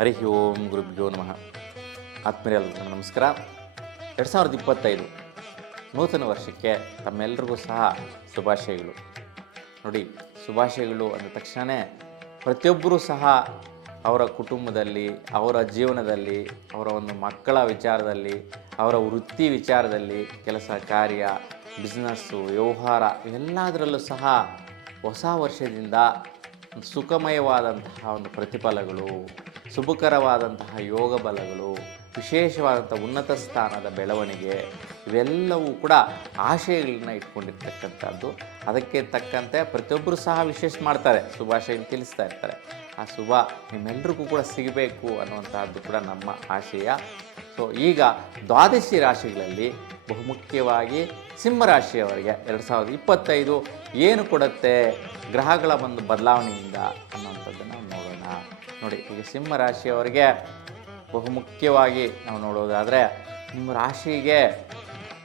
ಹರಿ ಓಂ ಗುರುಭ್ಯೋ ನಮಃ. ಆತ್ಮೀಯರೆಲ್ಲರಿಗೂ ನಮಸ್ಕಾರ. 2025 ನೂತನ ವರ್ಷಕ್ಕೆ ತಮ್ಮೆಲ್ಲರಿಗೂ ಸಹ ಶುಭಾಶಯಗಳು. ನೋಡಿ, ಶುಭಾಶಯಗಳು ಅಂದ ತಕ್ಷಣ ಪ್ರತಿಯೊಬ್ಬರೂ ಸಹ ಅವರ ಕುಟುಂಬದಲ್ಲಿ, ಅವರ ಜೀವನದಲ್ಲಿ, ಅವರ ಒಂದು ಮಕ್ಕಳ ವಿಚಾರದಲ್ಲಿ, ಅವರ ವೃತ್ತಿ ವಿಚಾರದಲ್ಲಿ, ಕೆಲಸ ಕಾರ್ಯ, ಬಿಸ್ನೆಸ್ಸು, ವ್ಯವಹಾರ ಎಲ್ಲದರಲ್ಲೂ ಸಹ ಹೊಸ ವರ್ಷದಿಂದ ಸುಖಮಯವಾದಂತಹ ಒಂದು ಪ್ರತಿಫಲಗಳು, ಶುಭಕರವಾದಂತಹ ಯೋಗ ಬಲಗಳು, ವಿಶೇಷವಾದಂಥ ಉನ್ನತ ಸ್ಥಾನದ ಬೆಳವಣಿಗೆ ಇವೆಲ್ಲವೂ ಕೂಡ ಆಶಯಗಳನ್ನ ಇಟ್ಕೊಂಡಿರ್ತಕ್ಕಂಥದ್ದು. ಅದಕ್ಕೆ ತಕ್ಕಂತೆ ಪ್ರತಿಯೊಬ್ಬರು ಸಹ ವಿಶೇಷ ಮಾಡ್ತಾರೆ, ಶುಭಾಶಯ ತಿಳಿಸ್ತಾ ಇರ್ತಾರೆ. ಆ ಶುಭ ನಿಮ್ಮೆಲ್ಲರಿಗೂ ಕೂಡ ಸಿಗಬೇಕು ಅನ್ನುವಂಥದ್ದು ಕೂಡ ನಮ್ಮ ಆಶಯ. ಸೊ ಈಗ ದ್ವಾದಶಿ ರಾಶಿಗಳಲ್ಲಿ ಬಹುಮುಖ್ಯವಾಗಿ ಸಿಂಹರಾಶಿಯವರಿಗೆ 2025 ಏನು ಕೊಡುತ್ತೆ ಗ್ರಹಗಳ ಒಂದು ಬದಲಾವಣೆಯಿಂದ ಅನ್ನೋಂಥದ್ದನ್ನು ನಾವು ನೋಡೋಣ. ನೋಡಿ, ಈಗ ಸಿಂಹರಾಶಿಯವರಿಗೆ ಬಹುಮುಖ್ಯವಾಗಿ ನಾವು ನೋಡೋದಾದರೆ, ನಿಮ್ಮ ರಾಶಿಗೆ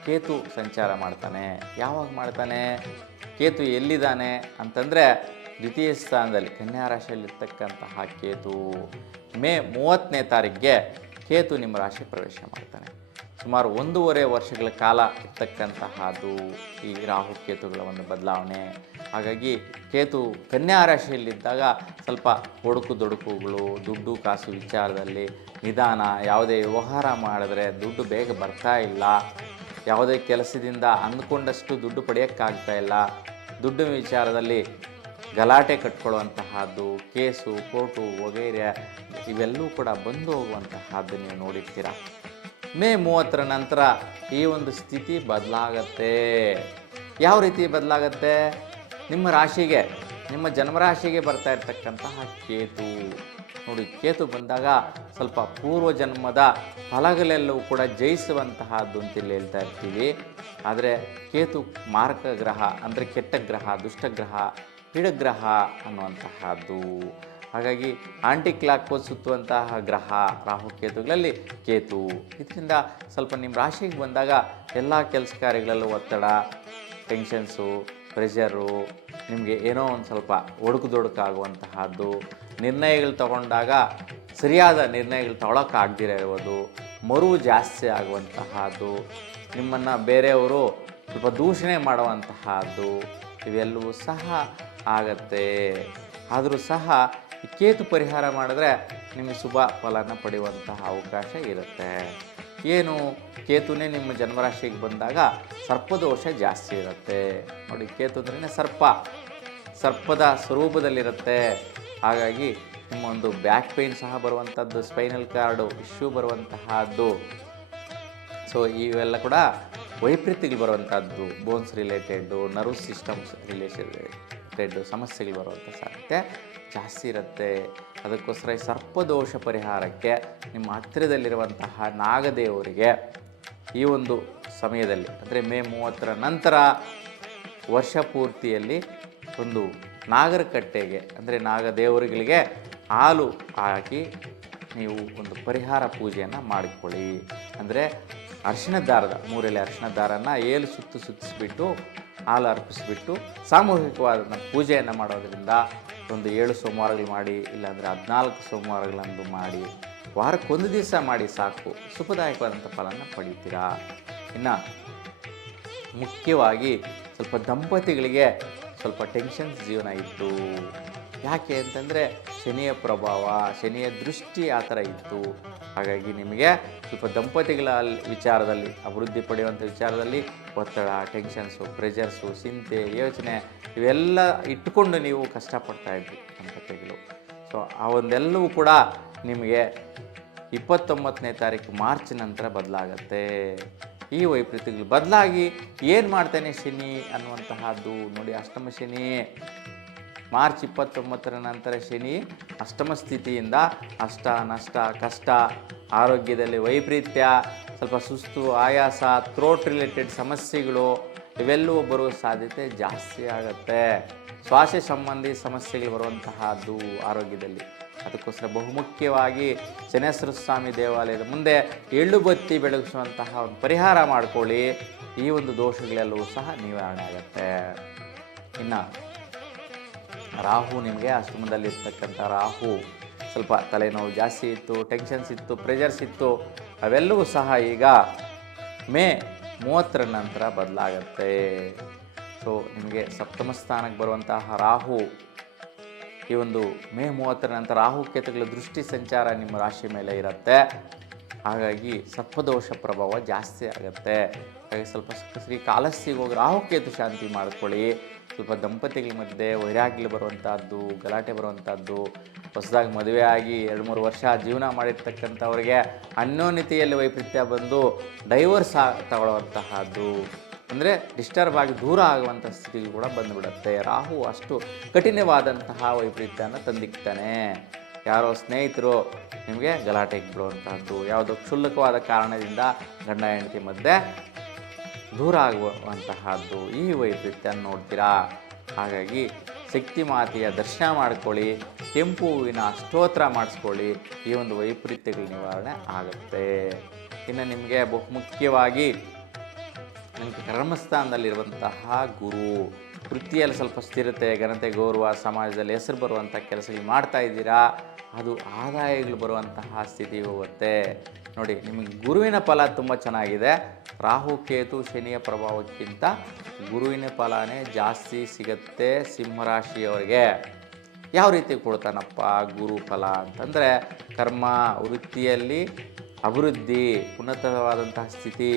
ಕೇತು ಸಂಚಾರ ಮಾಡ್ತಾನೆ. ಯಾವಾಗ ಮಾಡ್ತಾನೆ? ಕೇತು ಎಲ್ಲಿದ್ದಾನೆ ಅಂತಂದರೆ ದ್ವಿತೀಯ ಸ್ಥಾನದಲ್ಲಿ ಕನ್ಯಾ ರಾಶಿಯಲ್ಲಿರ್ತಕ್ಕಂತಹ ಕೇತು ಮೇ 30ನೇ ತಾರೀಕಿಗೆ ಕೇತು ನಿಮ್ಮ ರಾಶಿ ಪ್ರವೇಶ ಮಾಡ್ತಾನೆ. ಸುಮಾರು 1.5 ವರ್ಷಗಳ ಕಾಲ ಇರ್ತಕ್ಕಂತಹದ್ದು ಈ ರಾಹು ಕೇತುಗಳ ಒಂದು ಬದಲಾವಣೆ. ಹಾಗಾಗಿ ಕೇತು ಕನ್ಯಾ ರಾಶಿಯಲ್ಲಿದ್ದಾಗ ಸ್ವಲ್ಪ ಒಡುಕುದೊಡುಕುಗಳು, ದುಡ್ಡು ಕಾಸು ವಿಚಾರದಲ್ಲಿ ನಿಧಾನ, ಯಾವುದೇ ವ್ಯವಹಾರ ಮಾಡಿದ್ರೆ ದುಡ್ಡು ಬೇಗ ಬರ್ತಾ ಇಲ್ಲ, ಯಾವುದೇ ಕೆಲಸದಿಂದ ಅಂದ್ಕೊಂಡಷ್ಟು ದುಡ್ಡು ಪಡೆಯೋಕ್ಕಾಗ್ತಾ ಇಲ್ಲ, ದುಡ್ಡು ವಿಚಾರದಲ್ಲಿ ಗಲಾಟೆ ಕಟ್ಕೊಳ್ಳುವಂತಹದ್ದು, ಕೇಸು ಕೋರ್ಟು ವಗೈರೆ ಇವೆಲ್ಲವೂ ಕೂಡ ಬಂದು ಹೋಗುವಂತಹದ್ದು ನೀವು ನೋಡಿರ್ತೀರ. ಮೇ 30ರ ನಂತರ ಈ ಒಂದು ಸ್ಥಿತಿ ಬದಲಾಗತ್ತೆ. ಯಾವ ರೀತಿ ಬದಲಾಗತ್ತೆ? ನಿಮ್ಮ ರಾಶಿಗೆ, ನಿಮ್ಮ ಜನ್ಮರಾಶಿಗೆ ಬರ್ತಾ ಇರ್ತಕ್ಕಂತಹ ಕೇತು. ನೋಡಿ, ಕೇತು ಬಂದಾಗ ಸ್ವಲ್ಪ ಪೂರ್ವ ಜನ್ಮದ ಫಲಗಳೆಲ್ಲವೂ ಕೂಡ ಜಯಿಸುವಂತಹದ್ದು ಅಂತೇಳಿ ಹೇಳ್ತಾ ಇರ್ತೀವಿ. ಆದರೆ ಕೇತು ಮಾರಕ ಗ್ರಹ, ಅಂದರೆ ಕೆಟ್ಟ ಗ್ರಹ, ದುಷ್ಟಗ್ರಹ, ಪೀಡಗ್ರಹ ಅನ್ನುವಂತಹದ್ದು. ಹಾಗಾಗಿ ಆಂಟಿ ಕ್ಲಾಕ್ ಸುತ್ತುವಂತಹ ಗ್ರಹ ರಾಹುಕೇತುಗಳಲ್ಲಿ ಕೇತು. ಇದರಿಂದ ಸ್ವಲ್ಪ ನಿಮ್ಮ ರಾಶಿಗೆ ಬಂದಾಗ ಎಲ್ಲ ಕೆಲಸ ಕಾರ್ಯಗಳಲ್ಲೂ ಒತ್ತಡ, ಟೆನ್ಷನ್ಸು, ಪ್ರೆಷರು, ನಿಮಗೆ ಏನೋ ಒಂದು ಸ್ವಲ್ಪ ಒಡುಕುದೊಡುಕಾಗುವಂತಹದ್ದು, ನಿರ್ಣಯಗಳು ತಗೊಂಡಾಗ ಸರಿಯಾದ ನಿರ್ಣಯಗಳು ತಗೊಳಕ್ಕಾಗದಿರ ಇರುವುದು, ಮರುವು ಜಾಸ್ತಿ ಆಗುವಂತಹದ್ದು, ನಿಮ್ಮನ್ನು ಬೇರೆಯವರು ಸ್ವಲ್ಪ ದೂಷಣೆ ಮಾಡುವಂತಹದ್ದು ಇವೆಲ್ಲವೂ ಸಹ ಆಗತ್ತೆ. ಆದರೂ ಸಹ ಈ ಕೇತು ಪರಿಹಾರ ಮಾಡಿದ್ರೆ ನಿಮಗೆ ಶುಭ ಫಲನ ಪಡೆಯುವಂತಹ ಅವಕಾಶ ಇರುತ್ತೆ. ಏನು? ಕೇತುನೇ ನಿಮ್ಮ ಜನ್ಮರಾಶಿಗೆ ಬಂದಾಗ ಸರ್ಪದೋಷ ಜಾಸ್ತಿ ಇರುತ್ತೆ. ನೋಡಿ, ಕೇತು ಅಂದ್ರೆ ಸರ್ಪದ ಸ್ವರೂಪದಲ್ಲಿರುತ್ತೆ. ಹಾಗಾಗಿ ನಿಮ್ಮ ಒಂದು ಬ್ಯಾಕ್ ಪೇಯ್ನ್ ಸಹ ಬರುವಂಥದ್ದು, ಸ್ಪೈನಲ್ ಕಾರ್ಡು ಇಶ್ಯೂ ಬರುವಂತಹದ್ದು, ಸೊ ಇವೆಲ್ಲ ಕೂಡ ವೈಪರೀತ್ಯಗಳು ಬರುವಂಥದ್ದು, bones related, nerve systems related ಸಮಸ್ಯೆಗಳು ಬರುವಂಥ ಸಾಧ್ಯತೆ ಜಾಸ್ತಿ ಇರುತ್ತೆ. ಅದಕ್ಕೋಸ್ಕರ ಈ ಸರ್ಪದೋಷ ಪರಿಹಾರಕ್ಕೆ ನಿಮ್ಮ ಹತ್ತಿರದಲ್ಲಿರುವಂತಹ ನಾಗದೇವರಿಗೆ ಈ ಒಂದು ಸಮಯದಲ್ಲಿ, ಅಂದರೆ ಮೇ 30ರ ನಂತರ ವರ್ಷ ಪೂರ್ತಿಯಲ್ಲಿ ಒಂದು ನಾಗರಕಟ್ಟೆಗೆ, ಅಂದರೆ ನಾಗದೇವರುಗಳಿಗೆ ಹಾಲು ಹಾಕಿ ನೀವು ಒಂದು ಪರಿಹಾರ ಪೂಜೆಯನ್ನು ಮಾಡಿಕೊಳ್ಳಿ. ಅಂದರೆ ಅರಿಶಿಣದ ದಾರದ 3 ಎಳೆ ಅರಿಶಿಣದ ದಾರನ ಏಳು ಸುತ್ತಿಸ್ಬಿಟ್ಟು ಹಾಲು ಅರ್ಪಿಸಿಬಿಟ್ಟು ಸಾಮೂಹಿಕವಾದ ಪೂಜೆಯನ್ನು ಮಾಡೋದರಿಂದ ಒಂದು 7 ಸೋಮವಾರಗಳು ಮಾಡಿ, ಇಲ್ಲಾಂದರೆ 14 ಸೋಮವಾರಗಳಂದು ಮಾಡಿ, ವಾರಕ್ಕೊಂದು ದಿವಸ ಮಾಡಿ ಸಾಕು, ಸುಖದಾಯಕವಾದಂಥ ಫಲನ ಪಡಿತೀರಾ. ಇನ್ನು ಮುಖ್ಯವಾಗಿ ಸ್ವಲ್ಪ ದಂಪತಿಗಳಿಗೆ ಸ್ವಲ್ಪ ಟೆನ್ಷನ್ಸ್ ಜೀವನ ಇತ್ತು. ಯಾಕೆ ಅಂತಂದರೆ ಶನಿಯ ಪ್ರಭಾವ, ಶನಿಯ ದೃಷ್ಟಿ ಆ ಥರ ಇತ್ತು. ಹಾಗಾಗಿ ನಿಮಗೆ ಸ್ವಲ್ಪ ದಂಪತಿಗಳ ವಿಚಾರದಲ್ಲಿ, ಅಭಿವೃದ್ಧಿ ಪಡೆಯುವಂಥ ವಿಚಾರದಲ್ಲಿ ಒತ್ತಡ, ಟೆನ್ಷನ್ಸು, ಪ್ರೆಷರ್ಸು, ಚಿಂತೆ, ಯೋಚನೆ ಇವೆಲ್ಲ ಇಟ್ಟುಕೊಂಡು ನೀವು ಕಷ್ಟಪಡ್ತಾಯಿದ್ರಿ ದಂಪತಿಗಳು. ಸೊ ಆ ಒಂದೆಲ್ಲವೂ ಕೂಡ ನಿಮಗೆ 29ನೇ ತಾರೀಕು ಮಾರ್ಚ್ ನಂತರ ಬದಲಾಗತ್ತೆ. ಈ ವೈಪರೀತ್ಯಗಳು ಬದಲಾಗಿ ಏನು ಮಾಡ್ತಾನೆ ಶನಿ ಅನ್ನುವಂತಹದ್ದು ನೋಡಿ, ಅಷ್ಟಮ ಶನಿ. ಮಾರ್ಚ್ 29ರ ನಂತರ ಶನಿ ಅಷ್ಟಮ ಸ್ಥಿತಿಯಿಂದ ಅಷ್ಟ, ನಷ್ಟ, ಕಷ್ಟ, ಆರೋಗ್ಯದಲ್ಲಿ ವೈಪರೀತ್ಯ, ಸ್ವಲ್ಪ ಸುಸ್ತು, ಆಯಾಸ, ಥ್ರೋಟ್ ರಿಲೇಟೆಡ್ ಸಮಸ್ಯೆಗಳು ಇವೆಲ್ಲವೂ ಬರುವ ಸಾಧ್ಯತೆ ಜಾಸ್ತಿ ಆಗುತ್ತೆ. ಶ್ವಾಸ ಸಂಬಂಧಿ ಸಮಸ್ಯೆಗಳು ಬರುವಂತಹದ್ದು ಆರೋಗ್ಯದಲ್ಲಿ. ಅದಕ್ಕೋಸ್ಕರ ಬಹುಮುಖ್ಯವಾಗಿ ಶನೇಶ್ವರ ಸ್ವಾಮಿ ದೇವಾಲಯದ ಮುಂದೆ ಎಳ್ಳು ಬತ್ತಿ ಬೆಳಗಿಸುವಂತಹ ಒಂದು ಪರಿಹಾರ ಮಾಡಿಕೊಳ್ಳಿ. ಈ ಒಂದು ದೋಷಗಳೆಲ್ಲವೂ ಸಹ ನಿವಾರಣೆ ಆಗುತ್ತೆ. ಇನ್ನು ರಾಹು, ನಿಮಗೆ ಅಷ್ಟಮದಲ್ಲಿರ್ತಕ್ಕಂಥ ರಾಹು ಸ್ವಲ್ಪ ತಲೆನೋವು ಜಾಸ್ತಿ ಇತ್ತು, ಟೆನ್ಷನ್ಸ್ ಇತ್ತು, ಪ್ರೆಷರ್ಸ್ ಇತ್ತು, ಅವೆಲ್ಲವೂ ಸಹ ಈಗ ಮೇ 30ರ ನಂತರ ಬದಲಾಗತ್ತೆ. ಸೊ ನಿಮಗೆ ಸಪ್ತಮ ಸ್ಥಾನಕ್ಕೆ ಬರುವಂತಹ ರಾಹು ಈ ಒಂದು ಮೇ 30ರ ನಂತರ ರಾಹುಕೇತುಗಳ ದೃಷ್ಟಿ ಸಂಚಾರ ನಿಮ್ಮ ರಾಶಿ ಮೇಲೆ ಇರುತ್ತೆ. ಹಾಗಾಗಿ ಸರ್ಪದೋಷ ಪ್ರಭಾವ ಜಾಸ್ತಿ ಆಗುತ್ತೆ. ಹಾಗಾಗಿ ಸ್ವಲ್ಪ ಶ್ರೀ ಕಾಲಹಸ್ತಿಗೆ ಹೋಗಿ ರಾಹುಕೇತು ಶಾಂತಿ ಮಾಡ್ಕೊಳ್ಳಿ. ಸ್ವಲ್ಪ ದಂಪತಿಗಳ ಮಧ್ಯೆ ವೈರಾಗ್ಯ ಬರುವಂಥದ್ದು, ಗಲಾಟೆ ಬರುವಂಥದ್ದು, ಹೊಸದಾಗಿ ಮದುವೆ ಆಗಿ 2-3 ವರ್ಷ ಜೀವನ ಮಾಡಿರ್ತಕ್ಕಂಥವ್ರಿಗೆ ಅನ್ಯೋನ್ಯತೆಯಲ್ಲಿ ವೈಪರೀತ್ಯ ಬಂದು ಡೈವರ್ಸ್ ತಗೊಳ್ಳುವಂತಹದ್ದು, ಅಂದರೆ ಡಿಸ್ಟರ್ಬ್ ಆಗಿ ದೂರ ಆಗುವಂಥ ಸ್ಥಿತಿಗಳು ಕೂಡ ಬಂದುಬಿಡುತ್ತೆ. ರಾಹು ಅಷ್ಟು ಕಠಿಣವಾದಂತಹ ವೈಪರೀತ್ಯನ ತಂದಿಕ್ತಾನೆ. ಯಾರೋ ಸ್ನೇಹಿತರು ನಿಮಗೆ ಗಲಾಟೆಗೆ ಬಿಡುವಂತಹದ್ದು, ಯಾವುದೋ ಕ್ಷುಲ್ಲಕವಾದ ಕಾರಣದಿಂದ ಗಂಡ ಹೆಂಡತಿ ಮಧ್ಯೆ ದೂರ ಆಗುವಂತಹದ್ದು, ಈ ವೈಪರೀತ್ಯ ನೋಡ್ತೀರಾ. ಹಾಗಾಗಿ ಶಕ್ತಿ ಮಾತೆಯ ದರ್ಶನ ಮಾಡ್ಕೊಳ್ಳಿ, ಕೆಂಪು ಹೂವಿನ ಸ್ತೋತ್ರ ಮಾಡಿಸ್ಕೊಳ್ಳಿ, ಈ ಒಂದು ವೈಪರೀತ್ಯಗಳ ನಿವಾರಣೆ ಆಗುತ್ತೆ. ಇನ್ನು ನಿಮಗೆ ಬಹುಮುಖ್ಯವಾಗಿ ನಿಮಗೆ ಕರ್ಮಸ್ಥಾನದಲ್ಲಿರುವಂತಹ ಗುರು, ವೃತ್ತಿಯಲ್ಲಿ ಸ್ವಲ್ಪ ಸ್ಥಿರತೆ, ಘನತೆ, ಗೌರವ, ಸಮಾಜದಲ್ಲಿ ಹೆಸರು ಬರುವಂಥ ಕೆಲಸಗಳು ಮಾಡ್ತಾ ಇದ್ದೀರಾ, ಅದು ಆದಾಯಗಳು ಬರುವಂತಹ ಸ್ಥಿತಿ ಹೋಗುತ್ತೆ. ನೋಡಿ, ನಿಮಗೆ ಗುರುವಿನ ಫಲ ತುಂಬ ಚೆನ್ನಾಗಿದೆ. ರಾಹು ಕೇತು ಶನಿಯ ಪ್ರಭಾವಕ್ಕಿಂತ ಗುರುವಿನ ಫಲನೇ ಜಾಸ್ತಿ ಸಿಗುತ್ತೆ ಸಿಂಹರಾಶಿಯವರಿಗೆ. ಯಾವ ರೀತಿ ಕೊಡ್ತಾನಪ್ಪ ಗುರು ಫಲ ಅಂತಂದರೆ, ಕರ್ಮ ವೃತ್ತಿಯಲ್ಲಿ ಅಭಿವೃದ್ಧಿ, ಉನ್ನತವಾದಂತಹ ಸ್ಥಿತಿ,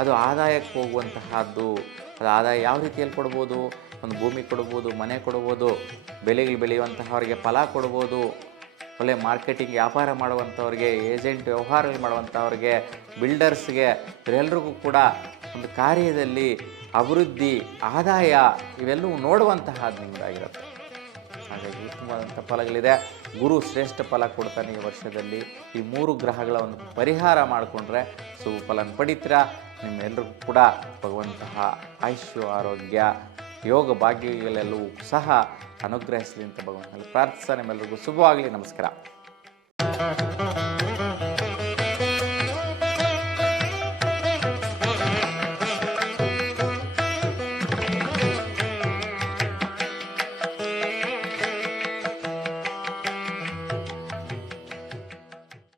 ಅದು ಆದಾಯಕ್ಕೆ ಹೋಗುವಂತಹದ್ದು. ಅದು ಆದಾಯ ಯಾವ ರೀತಿಯಲ್ಲಿ ಕೊಡ್ಬೋದು? ಒಂದು ಭೂಮಿ ಕೊಡ್ಬೋದು, ಮನೆ ಕೊಡ್ಬೋದು, ಬೆಳೆಗಳು ಬೆಳೆಯುವಂತಹವ್ರಿಗೆ ಫಲ ಕೊಡ್ಬೋದು, ಒಳ್ಳೆ ಮಾರ್ಕೆಟಿಂಗ್ ವ್ಯಾಪಾರ ಮಾಡುವಂಥವ್ರಿಗೆ, ಏಜೆಂಟ್ ವ್ಯವಹಾರಗಳು ಮಾಡುವಂಥವ್ರಿಗೆ, ಬಿಲ್ಡರ್ಸ್ಗೆ, ಇವರೆಲ್ಲರಿಗೂ ಕೂಡ ಒಂದು ಕಾರ್ಯದಲ್ಲಿ ಅಭಿವೃದ್ಧಿ, ಆದಾಯ ಇವೆಲ್ಲವೂ ನೋಡುವಂತಹದ್ದು ನಿಮ್ಮದಾಗಿರುತ್ತೆ. ಹಾಗಾಗಿ ಉತ್ತಮವಾದಂಥ ಫಲಗಳಿದೆ. ಗುರು ಶ್ರೇಷ್ಠ ಫಲ ಕೊಡ್ತಾನೆ ಈ ವರ್ಷದಲ್ಲಿ. ಈ 3 ಗ್ರಹಗಳ ಒಂದು ಪರಿಹಾರ ಮಾಡಿಕೊಂಡ್ರೆ ಸುಫಲನ ಪಡಿತೀರಾ. ನಿಮ್ಮೆಲ್ಲರಿಗೂ ಕೂಡ ಭಗವಂತಹ ಆಯುಷ್ಯ, ಆರೋಗ್ಯ, ಯೋಗ ಭಾಗ್ಯಗಳೆಲ್ಲವೂ ಸಹ ಅನುಗ್ರಹಿಸಲಿ ಅಂತ ಭಗವಂತನಲ್ಲಿ ಪ್ರಾರ್ಥಿಸ್ತಾ ನಿಮ್ಮೆಲ್ಲರಿಗೂ ಶುಭವಾಗಲಿ. ನಮಸ್ಕಾರ.